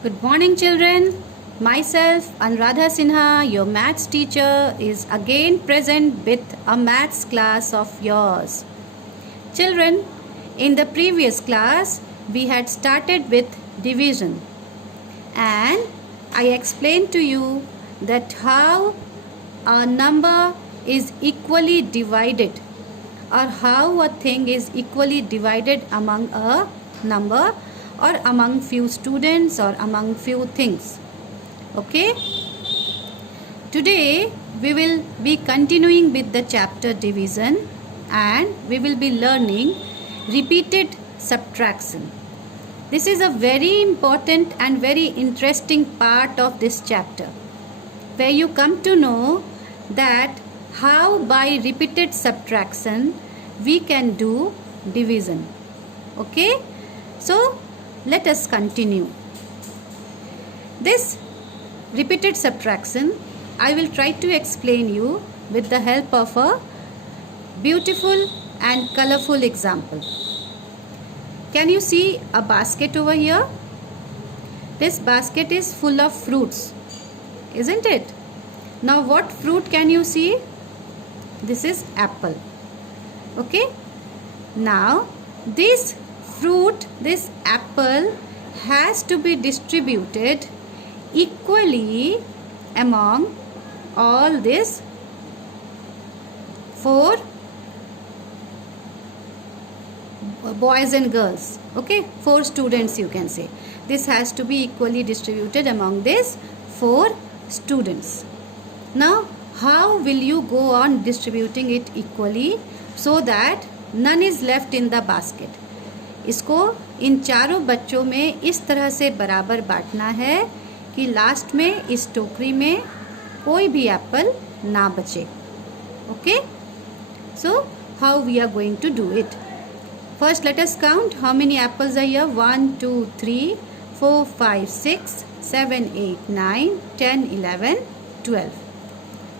Good morning, children. Myself, Anuradha Sinha, your maths teacher, is again present with a maths class of yours. Children, in the previous class, we had started with division, and I explained to you that how a number is equally divided, or how a thing is equally divided among a number or among few students or among few things. Okay, today we will be continuing with the chapter division, and we will be learning repeated subtraction. This is a very important and very interesting part of this chapter, where you come to know that how by repeated subtraction we can do division. Okay, so let us continue. This repeated subtraction I will try to explain you with the help of a beautiful and colorful example. Can you see a basket over here? This basket is full of fruits, isn't it? Now what fruit can you see? This is apple. Okay, now this fruit, this apple, has to be distributed equally among all these four boys and girls. Okay, four students, you can say. This has to be equally distributed among these four students. Now how will you go on distributing it equally so that none is left in the basket? इसको इन चारों बच्चों में इस तरह से बराबर बांटना है कि लास्ट में इस टोकरी में कोई भी एप्पल ना बचे. Okay, so how we are going to do it? First, let us count how many apples are here. 1, 2, 3, 4, 5, 6, 7, 8, 9, 10, 11, 12.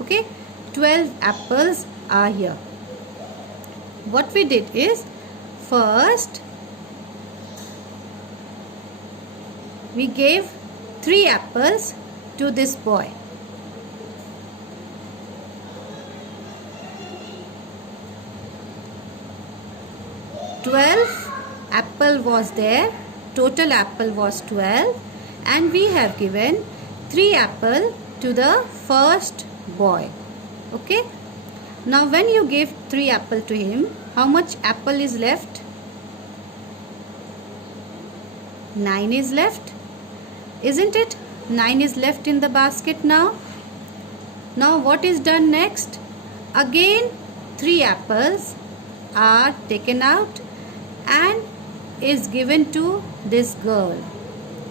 Okay, 12 apples are here. What we did is, first we gave 3 apples to this boy. Apple was there, total apple was 12, and we have given 3 apple to the first boy. Okay, now when you give 3 apple to him, how much apple is left? 9 is left, isn't it? 9 is left in the basket now. Now what is done next? Again 3 apples are taken out and is given to this girl,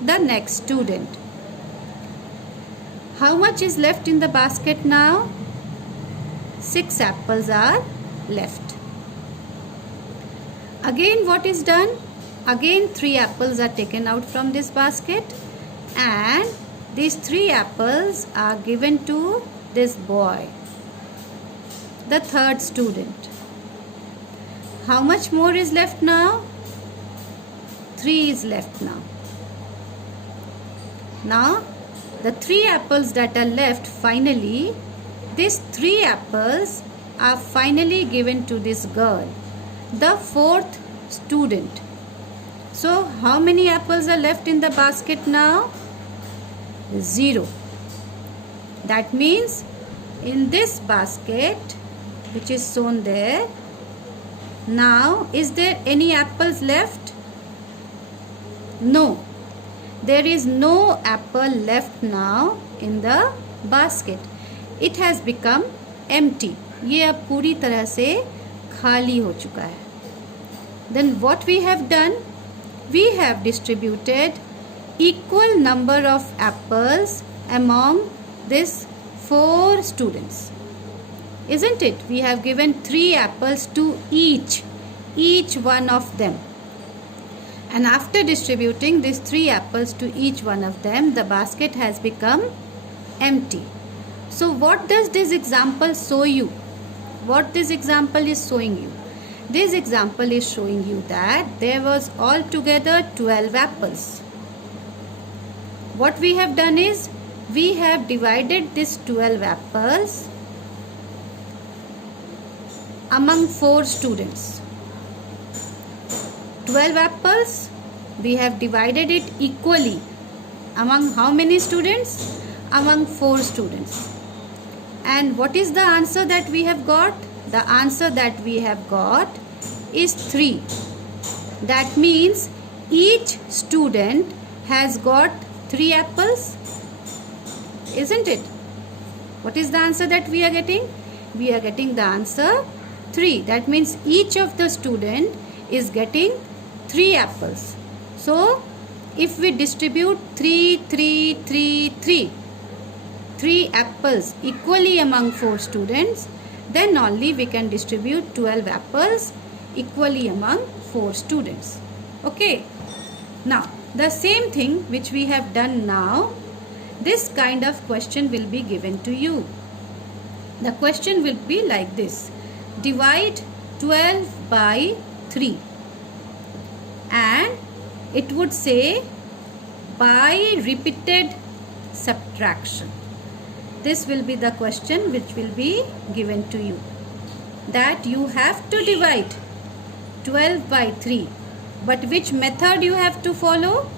the next student. How much is left in the basket now? 6 apples are left. Again what is done? Again 3 apples are taken out from this basket, and these 3 apples are given to this boy, the third student. How much more is left now? 3 is left now. Now the 3 apples that are left, finally these 3 apples are finally given to this girl, the fourth student. So how many apples are left in the basket now? 0. That means in this basket, which is shown there, now is there any apples left? No, there is no apple left now in the basket. It has become empty. ये अब पूरी तरह से खाली हो चुका है. Then what we have done? We have distributed equal number of apples among these 4 students. Isn't it? We have given 3 apples to each one of them. And after distributing these 3 apples to each one of them, the basket has become empty. So what does this example show you? What this example is showing you? This example is showing you that there was altogether 12 apples. what we have done is we have divided this 12 apples among 4 students. 12 apples, we have divided it equally among how many students? Among 4 students. And what is the answer that we have got? The answer that we have got is 3. That means each student has got 3 apples, isn't it? What is the answer that we are getting? We are getting the answer 3. That means each of the student is getting 3 apples. So if we distribute 3 apples equally among 4 students, then only we can distribute 12 apples equally among 4 students. Okay. Now the same thing which we have done now, this kind of question will be given to you. The question will be like this: divide 12 by 3, and it would say by repeated subtraction. This will be the question which will be given to you, that you have to divide 12 by 3. But which method you have to follow?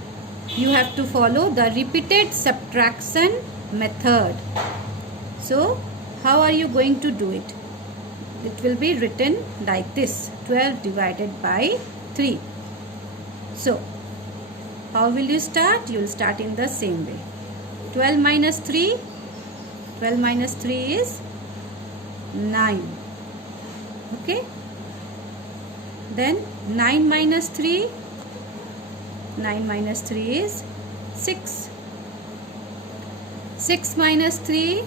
You have to follow the repeated subtraction method. So how are you going to do it? It will be written like this: 12 divided by 3. So how will you start? You will start in the same way. 12 minus 3. 12 minus 3 is 9. Okay. Then 9 minus 3. 9 minus 3 is 6. 6 minus 3.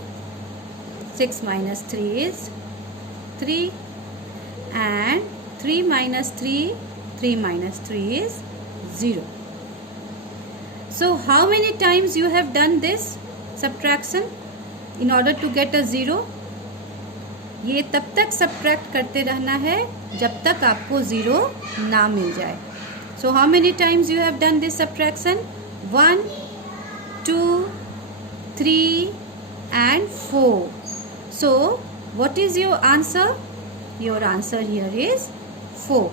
6 minus 3 is 3. And 3 minus 3. 3 minus 3 is 0. So how many times you have done this subtraction in order to get a 0? ये तब तक subtract करते रहना है जब तक आपको 0 ना मिल जाए. So how many times you have done this subtraction? 1, 2, 3 and 4. So what is your answer? Your answer here is 4.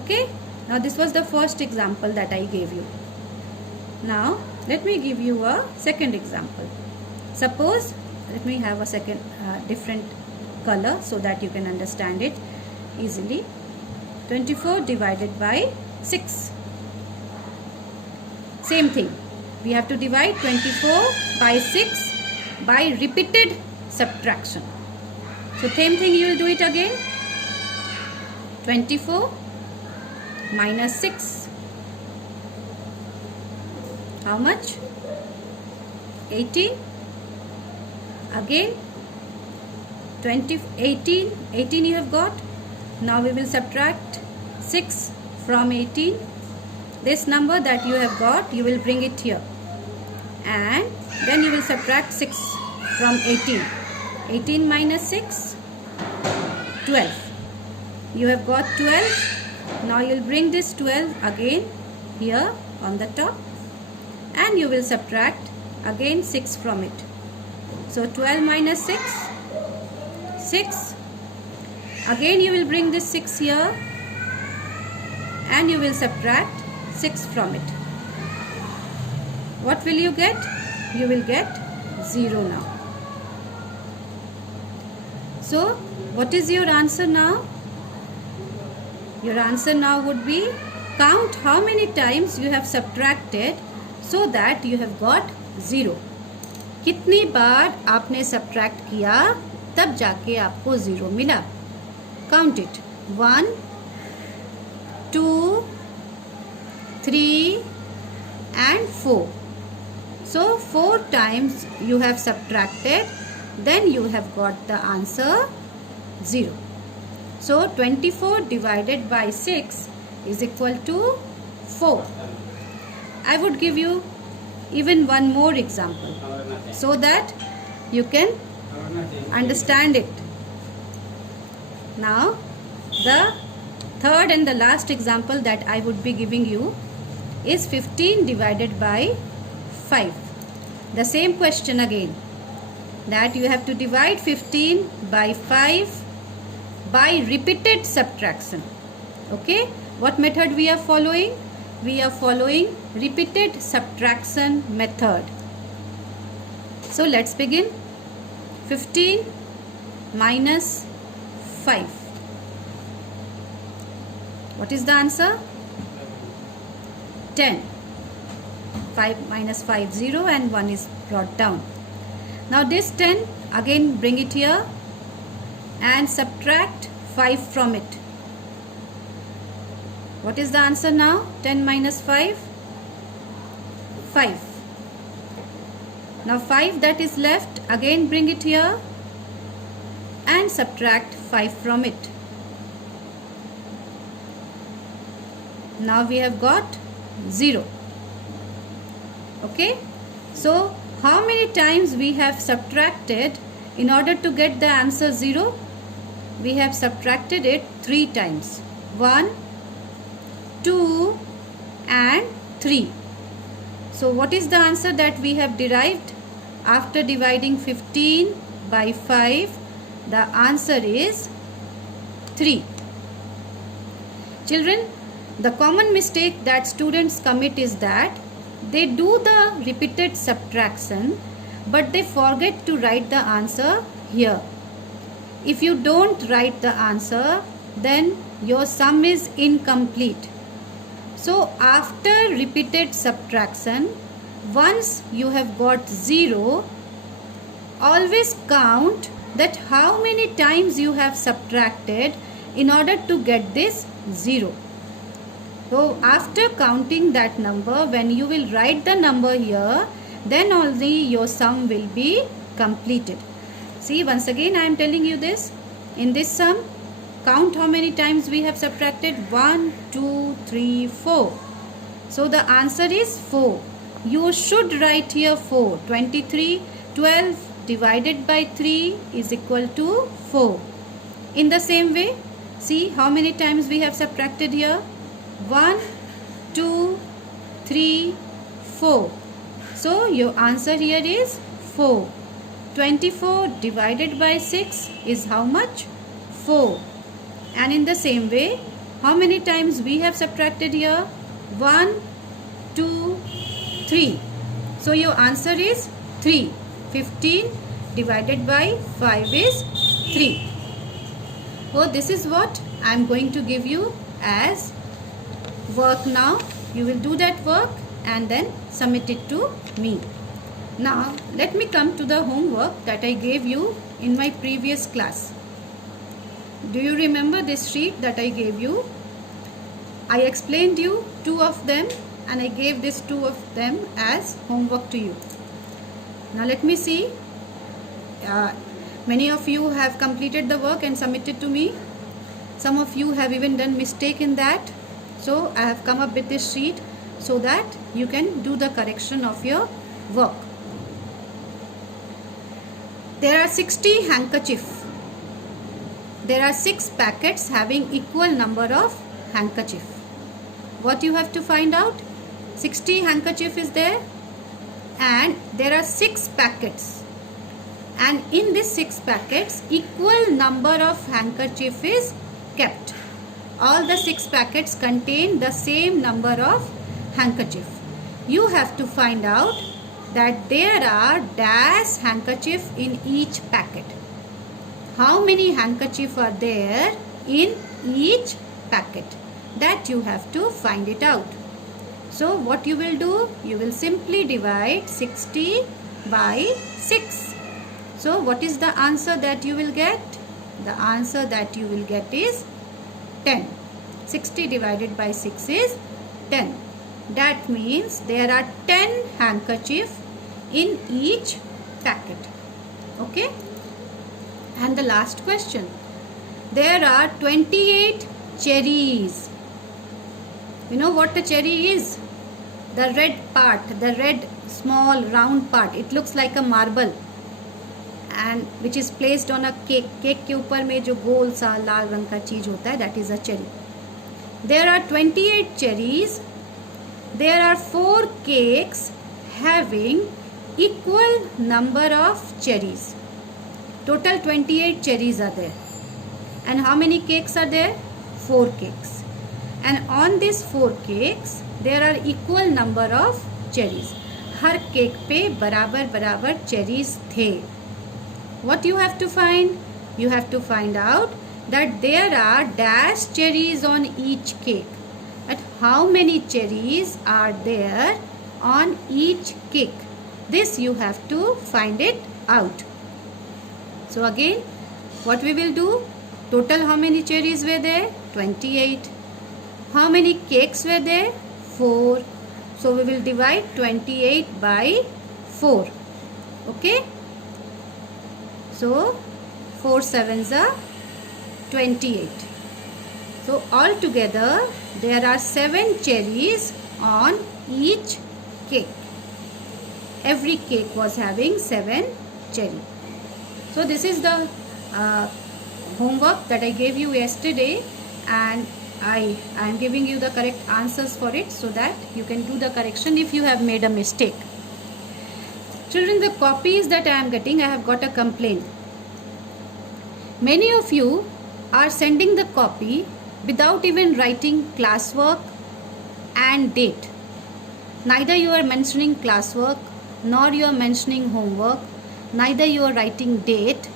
Okay. Now this was the first example that I gave you. Now let me give you a second example. Suppose, let me have a second different color so that you can understand it easily. 24 divided by 6. Same thing. We have to divide 24 by 6 by repeated subtraction. So same thing, you will do it again. 24 minus 6. How much? 18. Again 18 you have got. Now we will subtract 6 from 18. This number that you have got, you will bring it here, and then you will subtract 6 from 18. 18 minus 6, 12. You have got 12. Now you will bring this 12 again here on the top, and you will subtract again 6 from it. So 12 minus 6, 6. Again you will bring this 6 here, and you will subtract 6 from it. What will you get? You will get 0 now. So what is your answer now? Your answer now would be, count how many times you have subtracted so that you have got 0. कितनी बार आपने subtract किया तब जाके आपको 0 मिला. Count it. 1, 2, 3 and 4. So 4 times you have subtracted, then you have got the answer 0. So 24 divided by 6 is equal to 4. I would give you even one more example so that you can understand it. Now the third and the last example that I would be giving you is 15 divided by 5. The same question again, that you have to divide 15 by 5 by repeated subtraction. Okay, what method we are following? We are following repeated subtraction method. So let's begin. 15 minus 5. What is the answer? 10. 5 minus 5, 0, and 1 is brought down. Now this 10, again bring it here and subtract 5 from it. What is the answer now? 10 minus 5? 5. Now 5 that is left, again bring it here and subtract 5 from it. Now we have got 0. Okay, so how many times we have subtracted in order to get the answer 0? We have subtracted it 3 times. 1, 2 and 3. So what is the answer that we have derived? After dividing 15 by 5, the answer is 3. Children, the common mistake that students commit is that they do the repeated subtraction but they forget to write the answer here. If you don't write the answer, then your sum is incomplete. So after repeated subtraction, once you have got 0, always count that how many times you have subtracted in order to get this 0. So after counting that number, when you will write the number here, then only your sum will be completed. See, once again I am telling you this. In this sum, count how many times we have subtracted. 1, 2, 3, 4. So the answer is 4. You should write here 4. 23, 12 divided by 3 is equal to 4. In the same way, see how many times we have subtracted here. 1, 2, 3, 4. So your answer here is 4. 24 divided by 6 is how much? 4. And in the same way, how many times we have subtracted here? 1, 2, 3. So your answer is 3. 15 divided by 5 is 3. So this is what I am going to give you as work now. You will do that work and then submit it to me. Now let me come to the homework that I gave you in my previous class. Do you remember this sheet that I gave you? I explained you 2 of them and I gave these 2 of them as homework to you. Now let me see. Many of you have completed the work and submitted to me. Some of you have even done mistake in that. So I have come up with this sheet so that you can do the correction of your work. There are 60 handkerchiefs. There are 6 packets having equal number of handkerchiefs. What you have to find out? 60 handkerchief is there and there are 6 packets. And in these 6 packets, equal number of handkerchief is kept. All the 6 packets contain the same number of handkerchief. You have to find out that there are dash handkerchief in each packet. How many handkerchief are there in each packet? That you have to find it out. So what you will do? You will simply divide 60 by 6. So what is the answer that you will get? The answer that you will get is 10. 60 divided by 6 is 10. That means there are 10 handkerchiefs in each packet. Okay? And the last question. There are 28 cherries. You know what a cherry is? The red part, the red small round part. It looks like a marble and which is placed on a cake. Cake के ऊपर में जो गोल सा लाल रंग का चीज होता है, that is a cherry. There are 28 cherries there are 4 cakes having equal number of cherries. Total 28 cherries are there. And how many cakes are there? 4 cakes. And on these 4 cakes, there are equal number of cherries. Her cake पे बराबर बराबर cherries थे. What you have to find? You have to find out that there are dash cherries on each cake. But how many cherries are there on each cake? This you have to find it out. So again, what we will do? Total how many cherries were there? 28. How many cakes were there? 4. So we will divide 28 by 4. Okay? So 4 sevens are 28. So altogether there are 7 cherries on each cake. Every cake was having 7 cherries. So this is the homework that I gave you yesterday, and I am giving you the correct answers for it so that you can do the correction if you have made a mistake. Children, the copies that I am getting, I have got a complaint. Many of you are sending the copy without even writing classwork and date. Neither you are mentioning classwork, nor you are mentioning homework, neither you are writing date.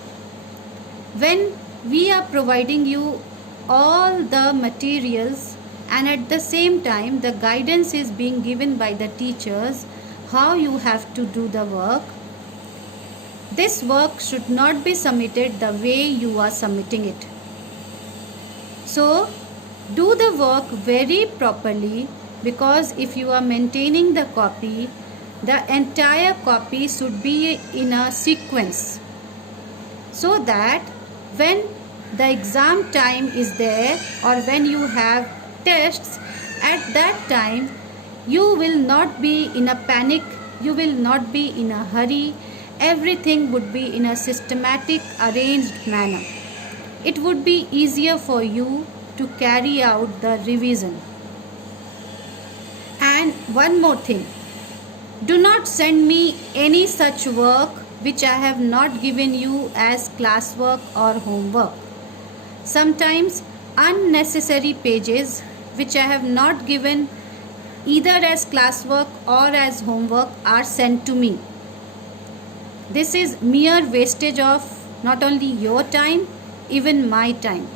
When we are providing you all the materials and at the same time the guidance is being given by the teachers how you have to do the work, this work should not be submitted the way you are submitting it. So do the work very properly, because if you are maintaining the copy, the entire copy should be in a sequence, so that when the exam time is there or when you have tests, at that time you will not be in a panic, you will not be in a hurry. Everything would be in a systematic, arranged manner. It would be easier for you to carry out the revision. And one more thing, do not send me any such work which I have not given you as classwork or homework. Sometimes unnecessary pages which I have not given either as classwork or as homework are sent to me. This is mere wastage of not only your time, even my time.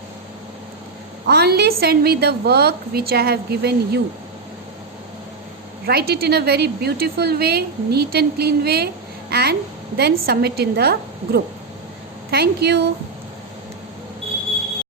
Only send me the work which I have given you. Write it in a very beautiful way, neat and clean way, and then submit in the group. Thank you.